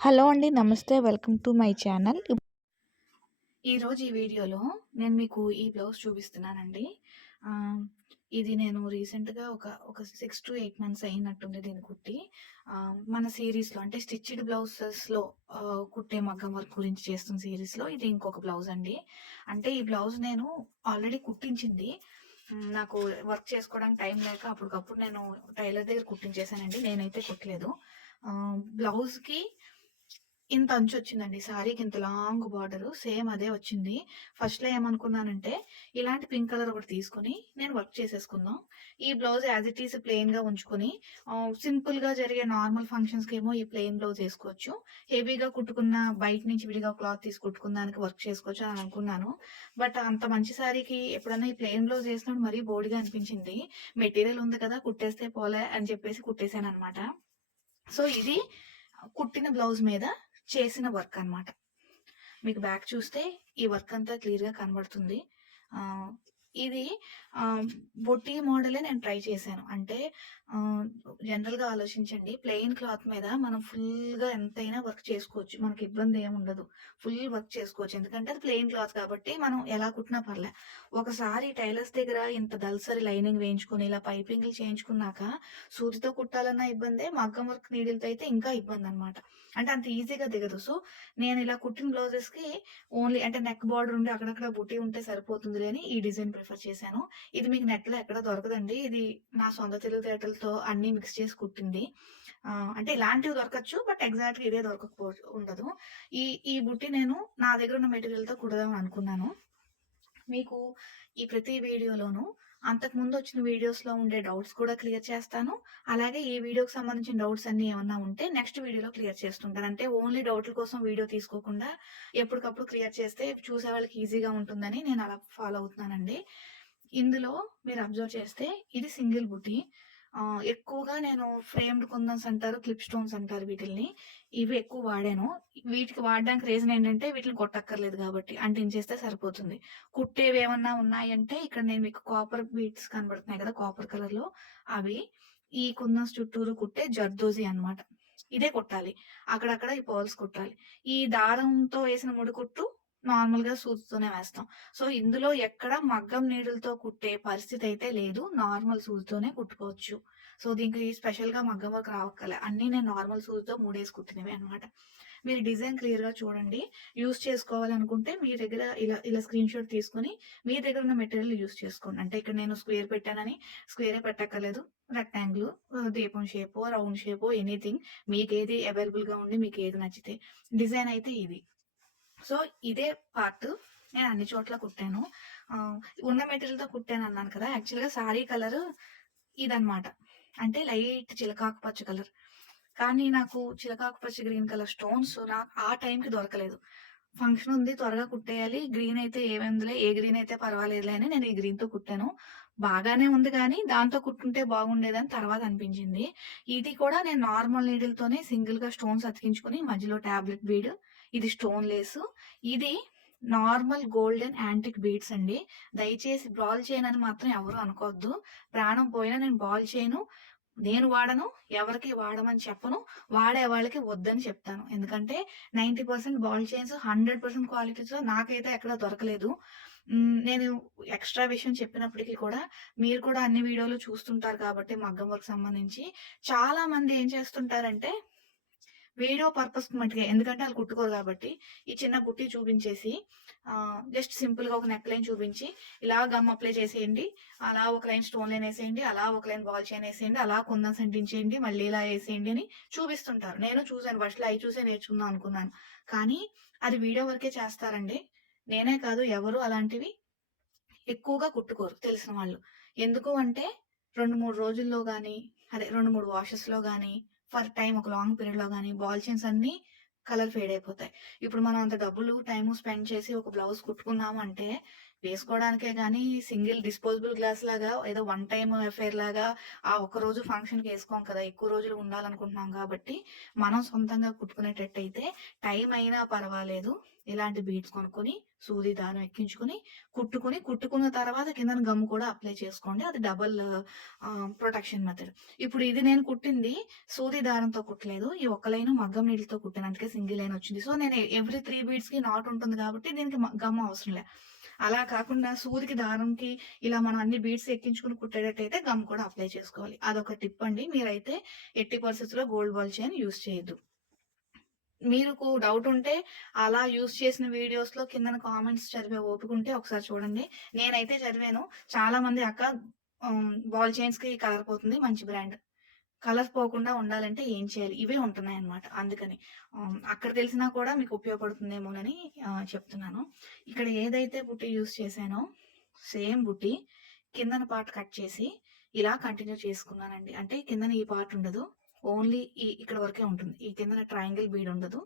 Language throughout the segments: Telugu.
హలో అండి. నమస్తే. Welcome to my channel. ఈరోజు ఈ వీడియోలో నేను మీకు ఈ బ్లౌజ్ చూపిస్తున్నానండి. ఆహ్, ఇది నేను రీసెంట్‌గా ఒక 6-8 మంత్స్ అయినట్టుంది దీన్ని కుట్టి. మన సీరీస్‌లో అంటే స్టిచ్డ్ బ్లౌజెస్‌లో కుట్టే మగ్గం వర్క్ గురించి చేస్తున్న సీరీస్‌లో ఇది ఇంకొక బ్లౌజ్ అండి. అంటే ఈ బ్లౌజ్ నేను ఆల్రెడీ కుట్టించింది. నాకు వర్క్ చేసుకోవడానికి టైం లేక అప్పటికప్పుడు నేను టైలర్ దగ్గర కుట్టించేసానండి. నేనైతే కుట్టలేదు. బ్లౌజ్‌కి ఇంత అంచొచ్చిందండి. శారీకి ఇంత లాంగ్ బార్డరు సేమ్ అదే వచ్చింది. ఫస్ట్‌లో ఏమనుకున్నానంటే, ఇలాంటి పింక్ కలర్ ఒకటి తీసుకొని నేను వర్క్ చేసేసుకుందాం. ఈ బ్లౌజ్ యాజ్ ఇట్ ఈజ్ ప్లెయిన్‌గా ఉంచుకొని సింపుల్‌గా జరిగే నార్మల్ ఫంక్షన్స్‌కేమో ఈ ప్లెయిన్ బ్లౌజ్ ఏసుకోవచ్చు. హెవీగా కుట్టుకున్న బయట నుంచి విడిగా క్లాత్ తీసి కుట్టుకున్న దానికి వర్క్ చేసుకోవచ్చు అని అనుకున్నాను. బట్ అంత మంచి శారీకి ఎప్పుడన్నా ఈ ప్లెయిన్ బ్లౌజ్ ఏసినప్పుడు మరీ బోడిగా అనిపించింది. మెటీరియల్ ఉంది కదా! కుట్టేస్తే పోలే అని చెప్పేసి కుట్టేసాననమాట. సో, ఇది కుట్టిన బ్లౌజ్ మీద చేసిన వర్క్ అన్నమాట. మీకు బ్యాక్ చూస్తే ఈ వర్క్ అంతా క్లియర్‌గా కనబడుతుంది. ఆహ్, ఇది ఆహ్, బొట్టీ మోడలే నేను ట్రై చేశాను. అంటే ఆహ్, జనరల్‌గా ఆలోచించండి. ప్లెయిన్ క్లాత్ మీద మనం ఫుల్‌గా ఎంతైనా వర్క్ చేసుకోవచ్చు. మనకి ఇబ్బంది ఏముండదు. ఫుల్ వర్క్ చేసుకోవచ్చు. ఎందుకంటే అది ప్లెయిన్ క్లాత్ కాబట్టి మనం ఎలా కుట్టినా పర్లే. ఒకసారి టైలర్స్ దగ్గర ఇంత దళసరి లైనింగ్ వేయించుకొని, ఇలా పైపింగ్‌లు చేయించుకున్నాక సూదితో కుట్టాలన్నా ఇబ్బందే, మగ్గం వర్క్ నీడిల్‌తో అయితే ఇంకా ఇబ్బందనమాట. అంటే అంత ఈజీగా దిగదు. సో, నేను ఇలా కుట్టిన బ్లౌజెస్‌కి ఓన్లీ అంటే నెక్ బార్డర్ ఉండి అక్కడక్కడ బుటీ ఉంటే సరిపోతుందిలే అని ఈ డిజైన్ ప్రిఫర్ చేశాను. ఇది మీకు నెట్‌లో ఎక్కడ దొరకదండి. ఇది నా సొంత తెలివితేటలతో అన్నీ మిక్స్ చేసి కుట్టింది. అంటే ఇలాంటివి దొరకచ్చు. బట్ ఎగ్జాక్ట్‌గా ఇదే ఉండదు. ఈ ఈ బుట్టి నేను నా దగ్గర ఉన్న మెటీరియల్‌తో కుడదాం అనుకున్నాను. మీకు ఈ ప్రతి వీడియోలోనూ అంతకుముందు వచ్చిన వీడియోస్‌లో ఉండే డౌట్స్ కూడా క్లియర్ చేస్తాను. అలాగే ఈ వీడియోకి సంబంధించిన డౌట్స్ అన్నీ ఏమన్నా ఉంటే నెక్స్ట్ వీడియోలో క్లియర్ చేస్తుంటాను. అంటే ఓన్లీ డౌట్‌ల కోసం వీడియో తీసుకోకుండా ఎప్పటికప్పుడు క్లియర్ చేస్తే చూసేవాళ్ళకి ఈజీగా ఉంటుందని నేను అలా ఫాలో అవుతున్నానండి. ఇందులో మీరు అబ్జర్వ్ చేస్తే ఇది సింగిల్ బుటీ. ఎక్కువగా నేను ఫ్రేమ్డ్ కుందన్స్ అంటారు, క్లిప్ స్టోన్స్ అంటారు వీటిల్ని. ఇవి ఎక్కువ వాడాను. వీటికి వాడడానికి రీజన్ ఏంటంటే వీటిని కొట్టక్కర్లేదు కాబట్టి. అంటించేస్తే సరిపోతుంది. కుట్టేవేమన్నా ఉన్నాయంటే ఇక్కడ నేను మీకు కాపర్ బీడ్స్ కనబడుతున్నాయి కదా! కాపర్ కలర్‌లో అవి. ఈ కుందన్స్ చుట్టూరు కుట్టే జర్దోజీ అన్నమాట. ఇదే కుట్టాలి. అక్కడక్కడ ఈ పర్ల్స్ కుట్టాలి. ఈ దారంతో వేసిన ముడికుట్టు నార్మల్‌గా సూదితోనే వేస్తాం. సో, ఇందులో ఎక్కడ మగ్గం నీడిల్‌తో కుట్టే పరిస్థితయితే లేదు. నార్మల్ సూదితోనే కుట్టుకోవచ్చు. సో, దీనికి స్పెషల్‌గా మగ్గం వర్క్ రావక్కర్లే. అన్నీ నేను నార్మల్ సూదితో ముడేసి కుట్టినవే అన్నమాట. మీరు డిజైన్ క్లియర్‌గా చూడండి. యూజ్ చేసుకోవాలనుకుంటే మీ దగ్గర ఇలా ఇలా స్క్రీన్‌షాట్ తీసుకొని మీ దగ్గర ఉన్న మెటీరియల్ యూజ్ చేసుకోండి. అంటే ఇక్కడ నేను స్క్వేర్ పెట్టానని స్క్వేరే పెట్టక్కర్లేదు. రెక్టాంగిల్, దీపం షేపో, రౌండ్ షేపో ఎనీథింగ్ మీకేది అవైలబుల్‌గా ఉండి మీకేది నచ్చితే. డిజైన్ అయితే ఇది. సో, ఇదే పార్ట్ నేను అన్ని చోట్ల కుట్టాను. ఆహ్, ఉన్న మెటీరియల్‌తో కుట్టానన్నాను కదా! యాక్చువల్‌గా సారీ కలరు ఇదనమాట. అంటే లైట్ చిలకాకు పచ్చ కలర్. కానీ నాకు చిలకాకు పచ్చ గ్రీన్ కలర్ స్టోన్స్ ఆ టైంకి దొరకలేదు. ఫంక్షన్ ఉంది త్వరగా కుట్టేయాలి. గ్రీన్ అయితే ఏముందిలే, ఏ గ్రీన్ అయితే పర్వాలేదులే అని నేను ఈ గ్రీన్‌తో కుట్టాను. బాగానే ఉంది గానీ, దాంతో కుట్టుంటే బాగుండేదని తర్వాత అనిపించింది. ఇది కూడా నేను నార్మల్ నీడిల్‌తోనే సింగిల్‌గా స్టోన్స్ అతికించుకొని మధ్యలో టాబ్లెట్ బీడ్, ఇది స్టోన్ లేసు. ఇది నార్మల్ గోల్డెన్ యాంటిక్ బీడ్స్ అండి. దయచేసి బాల్ చైన్ అని మాత్రం ఎవరు అనుకోవద్దు. ప్రాణం పోయినా నేను బాల్ చైను నేను వాడను. ఎవరికీ వాడమని చెప్పను. వాడే వాళ్ళకి వద్దని చెప్తాను. ఎందుకంటే 90% బాల్ చైన్స్ 100% క్వాలిటీస్‌లో నాకైతే ఎక్కడ దొరకలేదు. నేను ఎక్స్‌ట్రా విషయం చెప్పినప్పటికి కూడా మీరు కూడా అన్ని వీడియోలు చూస్తుంటారు కాబట్టి మగ్గం వర్క్ సంబంధించి చాలా మంది ఏం చేస్తుంటారంటే వీడియో పర్పస్‌కి మట్టుకే. ఎందుకంటే ఆళ్ళు కుట్టుకోరు గాబట్టి, ఈ చిన్న బుట్టి చూపించేసి జస్ట్ సింపుల్‌గా ఒక నెక్ లైన్ చూపించి, ఇలా గమ్ అప్లై చేసేయండి. అలా ఒక లైన్ స్టోన్ లైన్ ఏసేయండి. అలా ఒక లైన్ బాల్ చైన్ ఏసేయండి. అలా కుందన్స్ అంటించేయండి. మళ్ళీ ఇలా ఏసేయండి అని చూపిస్తుంటారు. నేను చూసాను. ఫస్ట్‌లో అయి చూసే నేర్చుకుందాం అనుకున్నాను. కానీ అది వీడియో వరకే చేస్తారండి. నేనే కాదు ఎవరు అలాంటివి ఎక్కువగా కుట్టుకోరు తెలిసిన వాళ్ళు. ఎందుకు అంటే 2, 3 రోజుల్లో గానీ, అదే 2, 3 వాషెస్‌లో గానీ, ఫర్ టైమ్ ఒక లాంగ్ పీరియడ్‌లో గానీ బాల్ చైన్స్ అన్నీ కలర్ ఫేడ్ అయిపోతాయి. ఇప్పుడు మనం అంత డబ్బులు, టైము స్పెండ్ చేసి ఒక బ్లౌజ్ కుట్టుకున్నాము అంటే, వేసుకోవడానికే గానీ సింగిల్ డిస్పోజబుల్ గ్లాస్ లాగా ఏదో వన్ టైమ్ అఫైర్ లాగా ఆ ఒక్కరోజు ఫంక్షన్‌కి ఏసుకోం కదా! ఎక్కువ రోజులు ఉండాలనుకుంటున్నాం గాబట్టి, మనం సొంతంగా కుట్టుకునేటట్టయితే టైం అయినా పర్వాలేదు. ఇలాంటి బీడ్స్ కొనుక్కొని, సూది దారం ఎక్కించుకొని, కుట్టుకున్న తర్వాత కిందన గమ్ కూడా అప్లై చేసుకోండి. అది డబుల్ ప్రొటెక్షన్ మెథడ్. ఇప్పుడు ఇది నేను కుట్టింది సూది దారంతో కుట్టలేదు. ఈ ఒక్క లైను మగ్గం నీడిల్‌తో కుట్టాను. అందుకే సింగిల్ లైన్ వచ్చింది. సో, నేను ఎవ్రీ 3 బీడ్స్‌కి నాట్ ఉంటుంది కాబట్టి దీనికి గమ్ అవసరం లే. అలా కాకుండా సూదికి, దారంకి ఇలా మనం అన్ని బీడ్స్ ఎక్కించుకొని కుట్టేటట్టయితే గమ్ కూడా అప్లై చేసుకోవాలి. అదొక టిప్ అండి. మీరైతే ఎట్టి పరిస్థితుల్లో గోల్డ్ బాల్ చైన్ యూజ్ చేయొద్దు. మీకు డౌట్ ఉంటే అలా యూజ్ చేసిన వీడియోస్‌లో కిందన కామెంట్స్ చదివే ఓపిక ఉంటే ఒకసారి చూడండి. నేనైతే చదివాను. చాలామంది అక్క బాల్ చైన్స్‌కి కలర్ పోతుంది. మంచి బ్రాండ్. కలర్ పోకుండా ఉండాలంటే ఏం చేయాలి? ఇవే ఉంటున్నాయన్నమాట. అందుకని అక్కడ తెలిసినా కూడా మీకు ఉపయోగపడుతుందేమోనని చెప్తున్నాను. ఇక్కడ ఏదైతే బుట్టి యూజ్ చేశానో సేమ్ బుట్టి కిందన పార్ట్ కట్ చేసి ఇలా కంటిన్యూ చేసుకున్నానండి. అంటే కిందన ఈ పార్ట్ ఉండదు. ఓన్లీ ఇక్కడ వరకే ఉంటుంది. ఈ కిందన ట్రయాంగిల్ బీడ్ ఉండదు.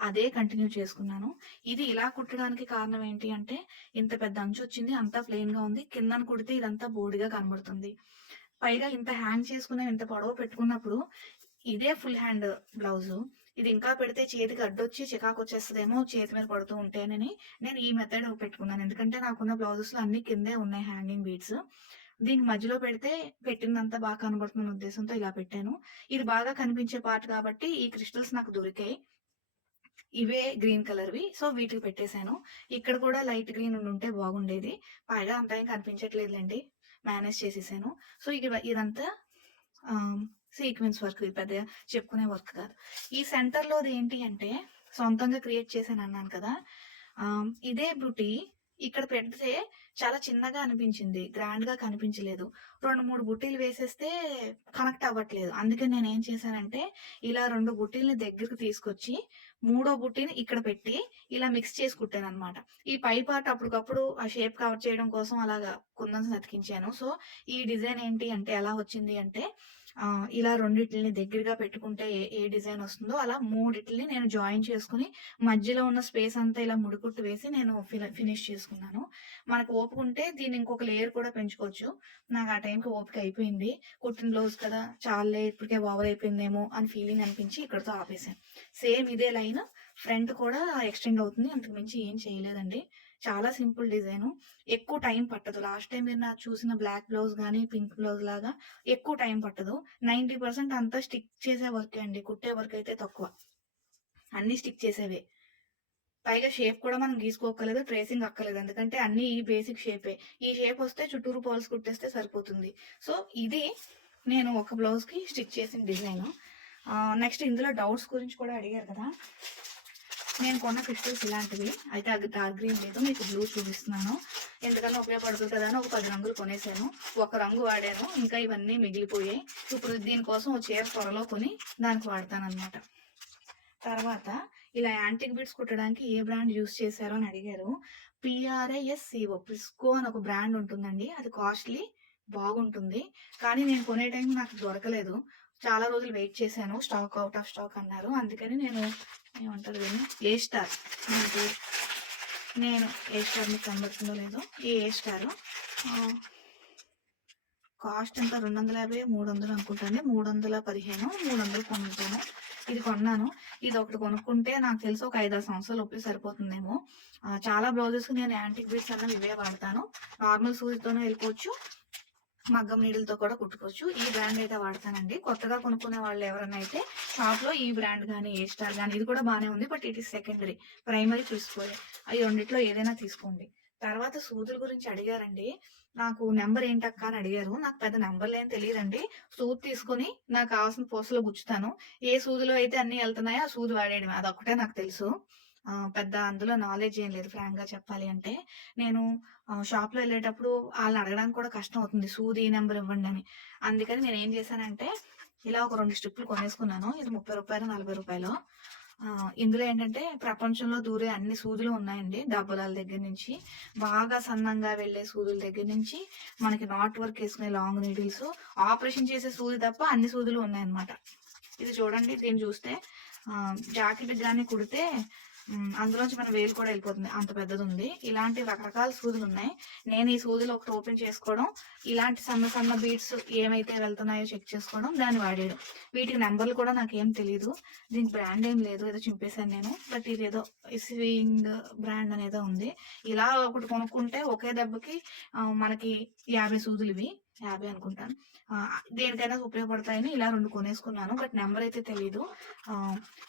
అదే కంటిన్యూ చేసుకున్నాను. ఇది ఇలా కుట్టడానికి కారణం ఏంటి అంటే ఇంత పెద్ద అంచొచ్చింది. అంతా ప్లెయిన్‌గా ఉంది. కిందన కుడితే ఇదంతా బోడిగా కనబడుతుంది. పైగా ఇంత హ్యాంగ్ చేసుకున్నాం, ఇంత పొడవు పెట్టుకున్నప్పుడు ఇదే ఫుల్ హ్యాండ్ బ్లౌజు. ఇది ఇంకా పెడితే చేతికి అడ్డొచ్చి చికాకొచ్చేస్తదేమో చేతి మీద పడుతూ ఉంటేనని నేను ఈ మెథడ్ పెట్టుకున్నాను. ఎందుకంటే నాకున్న బ్లౌజెస్‌లో అన్నీ కిందే ఉన్నాయి హ్యాంగింగ్ బీడ్స్. దీనికి మధ్యలో పెడితే పెట్టిందంతా బాగా కనబడుతుందన్న ఉద్దేశంతో ఇలా పెట్టాను. ఇది బాగా కనిపించే పార్ట్ కాబట్టి ఈ క్రిస్టల్స్ నాకు దొరికాయి. ఇవే గ్రీన్ కలర్‌వి. సో, వీటికి పెట్టేశాను. ఇక్కడ కూడా లైట్ గ్రీన్ ఉండుంటే బాగుండేది. పైగా అంత ఏం కనిపించట్లేదులెండి. మేనేజ్ చేసేసాను. సో, ఇదంతా సీక్వెన్స్ వర్క్. ఇది పెద్దగా చెప్పుకునే వర్క్ కాదు. ఈ సెంటర్‌లోది ఏంటి అంటే సొంతంగా క్రియేట్ చేశానన్నాను కదా! ఇదే బుటీ ఇక్కడ పెడితే చాలా చిన్నగా అనిపించింది. గ్రాండ్‌గా కనిపించలేదు. 2, 3 బుట్టీలు వేసేస్తే కనెక్ట్ అవ్వట్లేదు. అందుకని నేనేం చేశానంటే ఇలా 2 బుట్టీలని దగ్గరికి తీసుకొచ్చి మూడో బుట్టీని ఇక్కడ పెట్టి ఇలా మిక్స్ చేసి కుట్టాననమాట. ఈ పై పార్ట్ అప్పటికప్పుడు ఆ షేప్ కవర్ చేయడం కోసం అలాగా కుందన్స్ అతికించాను. సో, ఈ డిజైన్ ఏంటి అంటే ఎలా వచ్చింది అంటే ఇలా రెండిటిలిని దగ్గరగా పెట్టుకుంటే ఏ డిజైన్ వస్తుందో అలా మూడిటిలిని నేను జాయిన్ చేసుకొని మధ్యలో ఉన్న స్పేస్ అంతా ఇలా ముడికుట్టు వేసి నేను ఫినిష్ చేసుకున్నాను. మనకు ఓపిక ఉంటే దీన్ని ఇంకొక లేయర్ కూడా పెంచుకోవచ్చు. నాకు ఆ టైంకి ఓపిక అయిపోయింది. కుట్టిన బ్లౌజ్ కదా! చాలులే ఇప్పటికే ఓవర్ అయిపోయిందేమో అని ఫీలింగ్ అనిపించి ఇక్కడితో ఆపేసాను. సేమ్ ఇదే లైన్ ఫ్రంట్ కూడా ఎక్స్టెండ్ అవుతుంది. అంతకు మించి ఏం చేయలేదండి. చాలా సింపుల్ డిజైను. ఎక్కువ టైం పట్టదు. లాస్ట్ టైం మీరు నాకు చూసిన బ్లాక్ బ్లౌజ్ గానీ, పింక్ బ్లౌజ్ లాగా ఎక్కువ టైం పట్టదు. 90% అంతా స్టిక్ చేసే వర్కే అండి. కుట్టే వర్క్ అయితే తక్కువ. అన్నీ స్టిక్ చేసేవే. పైగా షేప్ కూడా మనం గీసుకోక్కర్లేదు. ట్రేసింగ్ అక్కర్లేదు. ఎందుకంటే అన్నీ ఈ బేసిక్ షేపే. ఈ షేప్ వస్తే చుట్టూరు పర్ల్స్ కుట్టేస్తే సరిపోతుంది. సో, ఇది నేను ఒక బ్లౌజ్‌కి స్టిచ్ చేసిన డిజైను. నెక్స్ట్ ఇందులో డౌట్స్ గురించి కూడా అడిగారు కదా! నేను కొన్న క్రిస్టల్స్ ఇలాంటివి. అయితే అది డార్క్ గ్రీన్ లేదు. మీకు బ్లూ చూపిస్తున్నాను. ఎందుకన్నా ఉపయోగపడుతుంది కదా అని ఒక 10 రంగులు కొనేసాను. ఒక రంగు వాడాను. ఇంకా ఇవన్నీ మిగిలిపోయాయి. ఇప్పుడు దీనికోసం ఓ చీర త్వరలో కొని దానికి వాడతాననమాట. తర్వాత ఇలా యాంటిక్ బీడ్స్ కుట్టడానికి ఏ బ్రాండ్ యూజ్ చేశారో అని అడిగారు. PRISCO ప్రిస్కో అని ఒక బ్రాండ్ ఉంటుందండి. అది కాస్ట్‌లీ బాగుంటుంది. కానీ నేను కొనే టైంకి నాకు దొరకలేదు. చాలా రోజులు వెయిట్ చేశాను. స్టాక్ ఔట్ ఆఫ్ స్టాక్ అన్నారు. అందుకని నేను ఏమంటారు దీన్ని ఏ స్టార్ ఏ స్టార్ మీకు కనబడుతుందో లేదో ఈ ఏ స్టారు కాస్ట్ ఎంత 250, 300 అనుకుంటాను. 315, 300 కొనుక్కుంటాను. ఇది కొన్నాను. ఇది ఒకటి కొనుక్కుంటే నాకు తెలిసి ఒక 5-6 సంవత్సరాలు లోపే సరిపోతుందేమో. చాలా బ్లౌజెస్‌కి నేను యాంటిక్ బీడ్స్ అన్నవి ఇవే వాడతాను. నార్మల్ సూదితోనే వెళ్ళిపోవచ్చు. మగ్గం నీడిల్‌తో కూడా కుట్టుకోవచ్చు. ఈ బ్రాండ్ అయితే వాడతానండి. కొత్తగా కొనుక్కునే వాళ్ళు ఎవరైనా అయితే షాప్‌లో ఈ బ్రాండ్ గానీ, ఏ స్టార్ గానీ ఇది కూడా బానే ఉంది. But it is secondary. Primary చూసుకోవాలి. ఈ రెండిట్లో ఏదైనా తీసుకోండి. తర్వాత సూదుల గురించి అడిగారండి. నాకు నంబర్ ఏంటక్కా అని అడిగారు. నాకు పెద్ద నంబర్‌లేం తెలీదండి. సూది తీసుకొని నాకు కావాల్సిన పూసలో గుచ్చుతాను. ఏ సూదిలో అయితే అన్నీ ఎళ్తున్నాయో ఆ సూది వాడేయడమే. అదొక్కటే నాకు తెలుసు. పెద్ద అందులో నాలెడ్జ్ ఏం లేదు ఫ్రాంక్‌గా చెప్పాలి అంటే. నేను షాప్‌లో ఎళ్ళేటప్పుడు ఆళ్ళని అడగడానికి కూడా కష్టం అవుతుంది. సూది నంబర్ ఇవ్వండి అని. అందుకని నేనేం చేశానంటే ఇలా ఒక 2 స్ట్రిప్‌లు కొనేసుకున్నాను. ఇది రూ. 30, రూ. 40. ఇందులో ఏంటంటే ప్రపంచంలో దూరే అన్ని సూదులు ఉన్నాయండి. దబ్బలాల దగ్గర నుంచి, బాగా సన్నంగా వెళ్ళే సూదుల దగ్గర నుంచి, మనకి నాట్ వర్క్ ఏసుకునే లాంగ్ నీడిల్స్, ఆపరేషన్ చేసే సూది తప్ప అన్ని సూదులు ఉన్నాయన్నమాట. ఇది చూడండి. దీన్ని చూస్తే జాకెట్‌కి గాని కుడితే అందులోంచి మన వేలు కూడా వెళ్ళిపోతుంది. అంత పెద్దదుంది. ఇలాంటి రకరకాల సూదులున్నాయి. నేను ఈ సూదులు ఒకటి ఓపెన్ చేసుకోవడం, ఇలాంటి సన్న సన్న బీడ్స్ ఏమైతే వెళ్తున్నాయో చెక్ చేసుకోవడం, దాన్ని వాడేయడం. వీటికి నంబర్లు కూడా నాకేం తెలీదు. దీనికి బ్రాండ్ ఏం లేదు. ఏదో చింపేశాను నేను. బట్ ఇదేదో స్వింగ్ బ్రాండ్ అనేదో ఉంది. ఇలా ఒకటి కొనుక్కుంటే ఒకే దెబ్బకి మనకి 50 సూదులివి. 50 అనుకుంటాను. దేనికైనా ఉపయోగపడతాయని ఇలా 2 కొనేసుకున్నాను. బట్ నెంబర్ అయితే తెలీదు.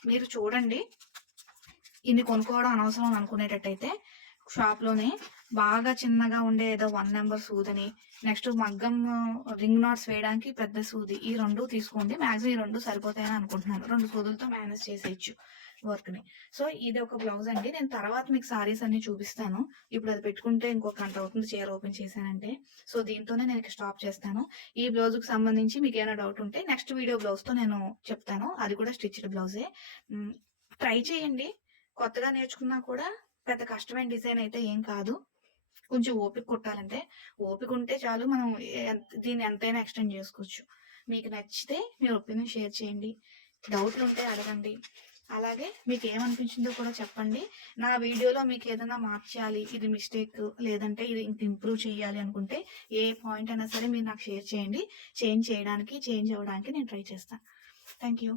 మీరు చూడండి. ఇన్ని కొనుక్కోవడం అనవసరం అనుకునేటట్టయితే షాప్‌లోనే బాగా చిన్నగా ఉండే ఏదో 1 నెంబర్ సూదని, నెక్స్ట్ మగ్గం రింగ్ నాట్స్ వేయడానికి పెద్ద సూది, ఈ 2 తీసుకోండి. మాక్సిమం ఈ 2 సరిపోతాయని అనుకుంటున్నాను. 2 సూదులతో మేనేజ్ చేసేయచ్చు వర్క్‌ని. సో ఇది ఒక బ్లౌజ్ అండి. నేను తర్వాత మీకు సారీస్ అన్ని చూపిస్తాను. ఇప్పుడు అది పెట్టుకుంటే ఇంకొక గంట అవుతుంది చీర ఓపెన్ చేశానంటే. సో దీంతోనే నేను ఇక స్టాప్ చేస్తాను. ఈ బ్లౌజ్‌కి సంబంధించి మీకేమైనా డౌట్ ఉంటే నెక్స్ట్ వీడియో బ్లౌజ్‌తో నేను చెప్తాను. అది కూడా స్టిచ్డ్ బ్లౌజే. ట్రై చేయండి. కొత్తగా నేర్చుకున్నా కూడా పెద్ద కష్టమైన డిజైన్ అయితే ఏం కాదు. కొంచెం ఓపిక కుట్టాలంటే. ఓపిక ఉంటే చాలు, మనం దీన్ని ఎంతైనా ఎక్స్టెండ్ చేసుకోవచ్చు. మీకు నచ్చితే మీ ఒపీనియన్ షేర్ చేయండి. డౌట్లు ఉంటే అడగండి. అలాగే మీకు ఏమనిపించిందో కూడా చెప్పండి. నా వీడియోలో మీకు ఏదైనా మార్చాలి, ఇది మిస్టేక్ లేదంటే ఇది ఇంక ఇంప్రూవ్ చేయాలి అనుకుంటే ఏ పాయింట్ అయినా సరే మీరు నాకు షేర్ చేయండి. చేంజ్ అవ్వడానికి నేను ట్రై చేస్తాను. Thank you.